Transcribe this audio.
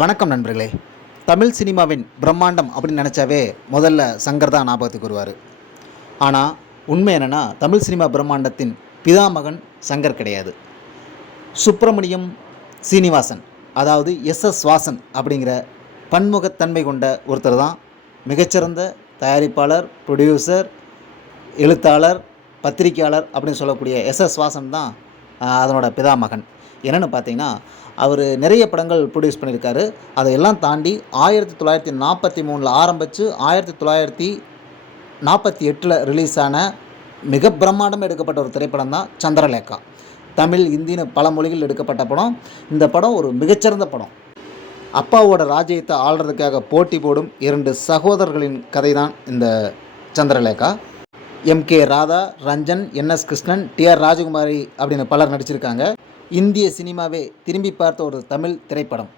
வணக்கம் நண்பர்களே. தமிழ் சினிமாவின் பிரம்மாண்டம் அப்படின்னு நினச்சாவே முதல்ல சங்கர் தான் ஞாபகத்துக்கு வருவார். ஆனால் உண்மை என்னென்னா தமிழ் சினிமா பிரம்மாண்டத்தின் பிதாமகன் சங்கர் கிடையாது. சுப்பிரமணியம் சீனிவாசன் அதாவது எஸ் எஸ் வாசன் அப்படிங்கிற பன்முகத்தன்மை கொண்ட ஒருத்தர் தான். மிகச்சிறந்த தயாரிப்பாளர் ப்ரொடியூசர் எழுத்தாளர் பத்திரிக்கையாளர் அப்படின்னு சொல்லக்கூடிய எஸ் எஸ் வாசன் தான் அதனோட பிதாமகன் என்னென்னு பார்த்தீங்கன்னா அவர் நிறைய படங்கள் ப்ரொடியூஸ் பண்ணியிருக்காரு. அதையெல்லாம் தாண்டி ஆயிரத்தி தொள்ளாயிரத்தி நாற்பத்தி மூணில் ஆரம்பித்து ஆயிரத்தி தொள்ளாயிரத்தி நாற்பத்தி எட்டில் ரிலீஸ் ஆன மிக பிரம்மாண்டம் எடுக்கப்பட்ட ஒரு திரைப்படம் தான் சந்திரலேகா. தமிழ் இந்தின்னு பல மொழிகள் எடுக்கப்பட்ட படம். இந்த படம் ஒரு மிகச்சிறந்த படம். அப்பாவோட ராஜ்யத்தை ஆள்றதுக்காக போட்டி போடும் இரண்டு சகோதரர்களின் கதை தான் இந்த Chandralekha. M K Radha Ranjan N S Krishnan T R Rajakumari அப்படின்னு பலர் நடிச்சிருக்காங்க. இந்திய சினிமாவே திரும்பி பார்த்த ஒரு தமிழ் திரைப்படம்.